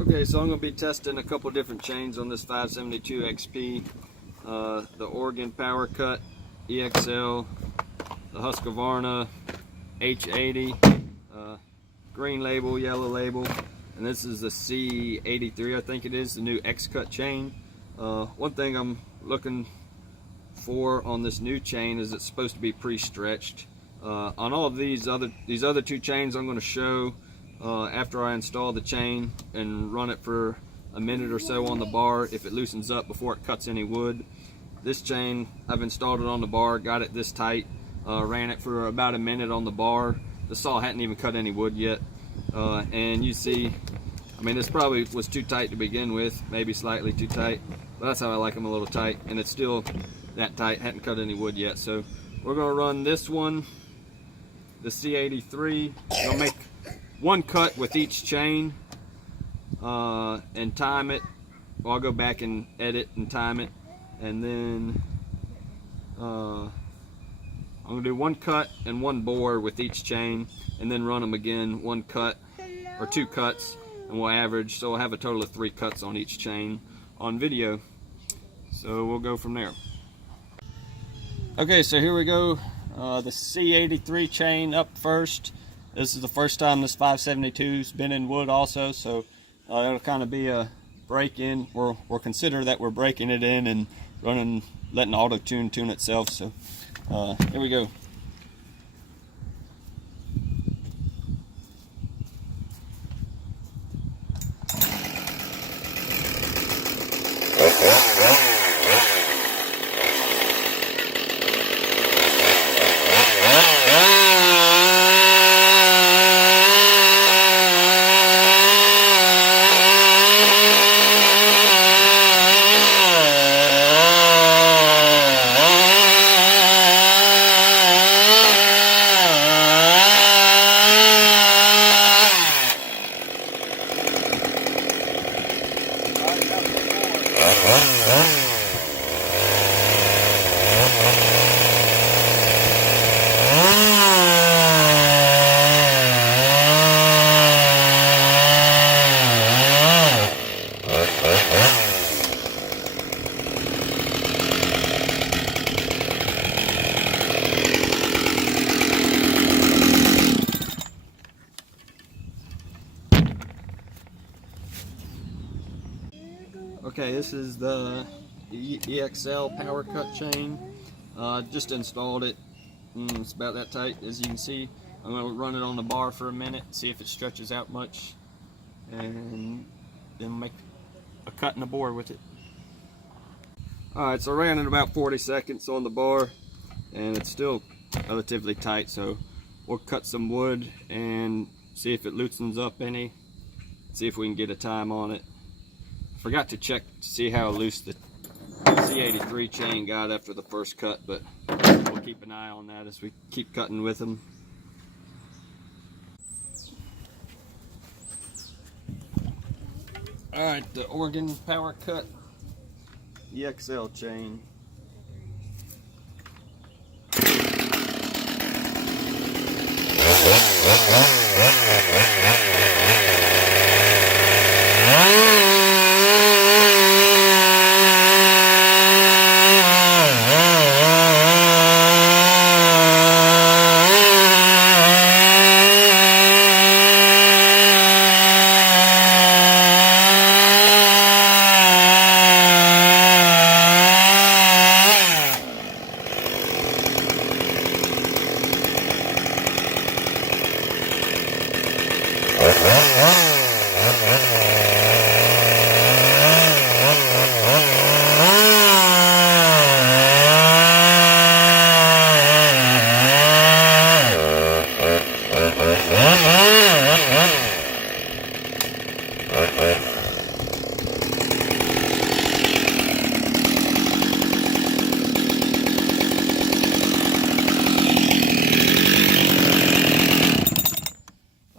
Okay, so I'm going to be testing a couple different chains on this 572 XP. The Oregon Power Cut, EXL, the Husqvarna H80, green label, yellow label, and this is the C83, I think it is, the new Xcut chain. One thing I'm looking for on this new chain is it's supposed to be pre-stretched. On all of these other two chains I'm going to show after I install the chain and run it for a minute or so on the bar if it loosens up before it cuts any wood. This chain, I've installed it on the bar, got it this tight, ran it for about a minute on the bar. The saw hadn't even cut any wood yet, and you see, I mean, this probably was too tight to begin with, maybe slightly too tight, but that's how I like them, a little tight, and it's still that tight, hadn't cut any wood yet. So we're going to run this one, the C83. I'll make one cut with each chain and time it. Well, I'll go back and edit and time it, and then I'm going to do one cut and one bore with each chain, and then run them again, one cut or two cuts, and we'll average, so we'll have a total of 3 cuts on each chain on video. So we'll go from there. Okay, so here we go. The C83 chain up first. This is the first time this 572's been in wood also, so it'll kind of be a break-in. We'll consider that we're breaking it in and letting auto-tune itself. So here we go. Okay, this is the EXL power cut chain. Just installed it. It's about that tight, as you can see. I'm going to run it on the bar for a minute, see if it stretches out much, and then make a cut in the bore with it. Alright, so I ran it about 40 seconds on the bar, and it's still relatively tight, so we'll cut some wood and see if it loosens up any, see if we can get a time on it. Forgot to check to see how loose the C83 chain got after the first cut, but we'll keep an eye on that as we keep cutting with them. Alright, the Oregon Power Cut EXL chain.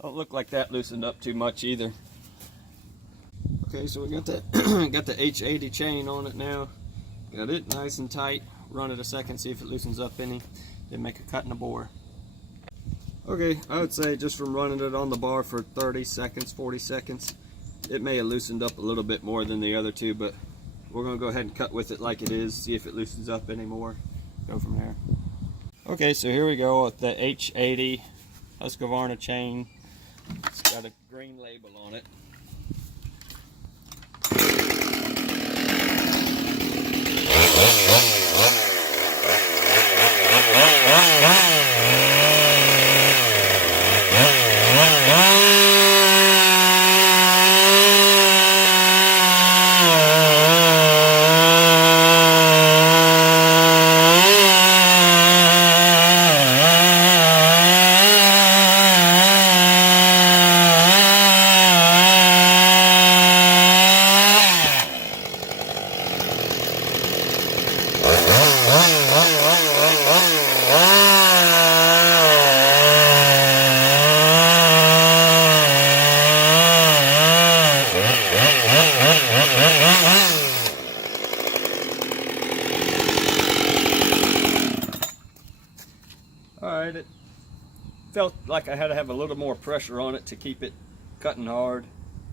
Don't look like that loosened up too much either. Okay, so we got that got the H80 chain on it now. Got it nice and tight. Run it a second, see if it loosens up any. Then make a cut in the bore. Okay, I would say just from running it on the bar for 30 seconds, 40 seconds, It may have loosened up a little bit more than the other two, but we're going to go ahead and cut with it like it is, see if it loosens up anymore. Go from there. Okay, so here we go with the H80 Husqvarna chain. It's got a green label on it. Alright, it felt like I had to have a little more pressure on it to keep it cutting hard.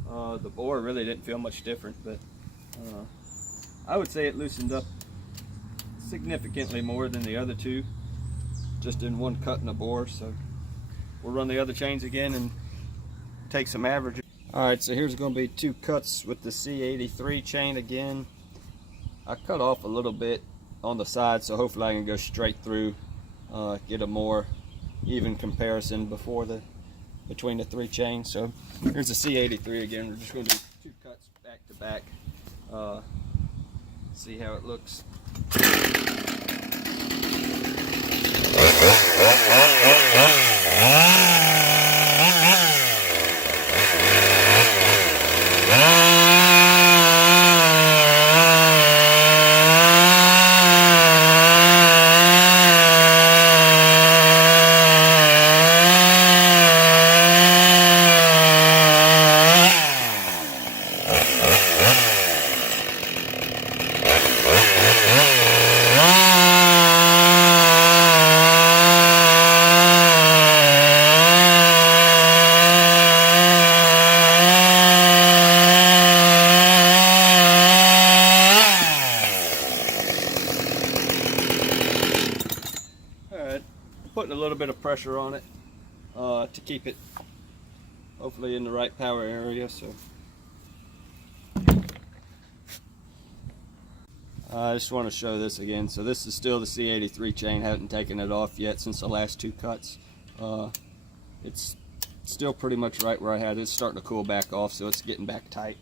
The bore really didn't feel much different, but I would say it loosened up significantly more than the other two, just in one cut in the bore. So we'll run the other chains again and take some averages. Alright, so here's going to be two cuts with the C83 chain again. I cut off a little bit on the side, so hopefully I can go straight through, get a more even comparison between the three chains. So here's the C83 again. We're just going to do two cuts back to back, see how it looks. Putting a little bit of pressure on it to keep it hopefully in the right power area. So I just want to show this again. So this is still the C83 chain. Haven't taken it off yet since the last two cuts. It's still pretty much right where I had it. It's starting to cool back off, so it's getting back tight.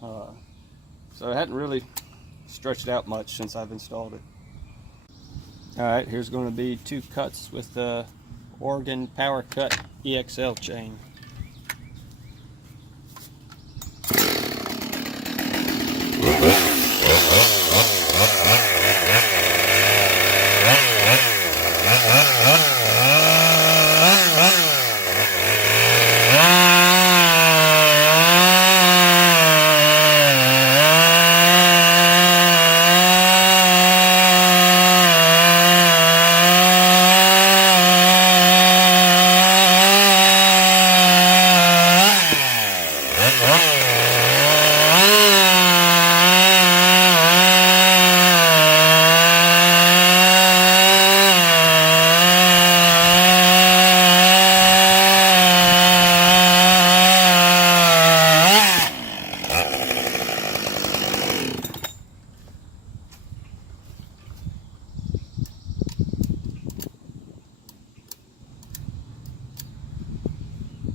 So I hadn't really stretched out much since I've installed it. Alright, here's going to be two cuts with the Oregon Power Cut EXL chain.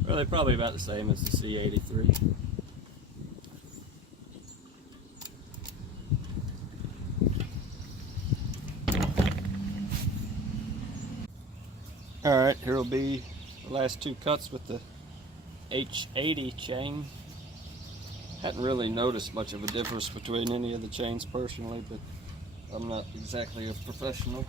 Really probably about the same as the C83. Alright, here will be the last two cuts with the H80 chain. Hadn't really noticed much of a difference between any of the chains personally, but I'm not exactly a professional.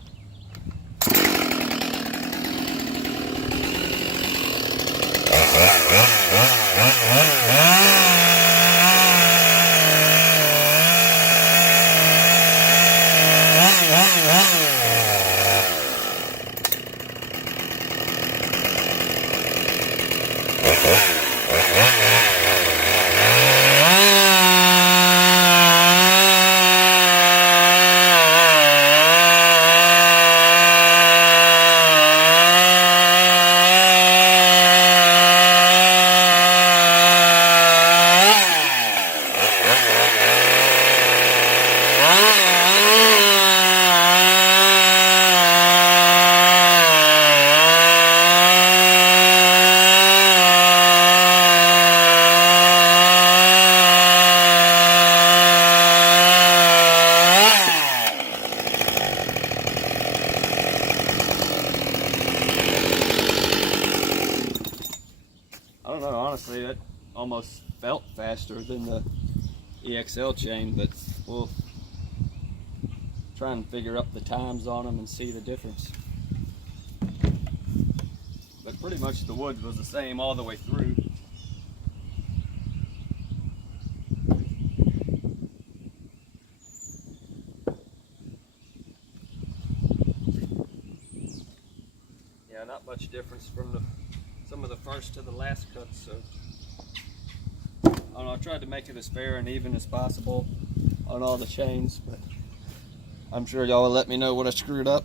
faster than the EXL chain, but we'll try and figure up the times on them and see the difference. But pretty much the wood was the same all the way through. Yeah, not much difference from some of the first to the last cuts. So I don't know, I tried to make it as fair and even as possible on all the chains, but I'm sure y'all will let me know what I screwed up.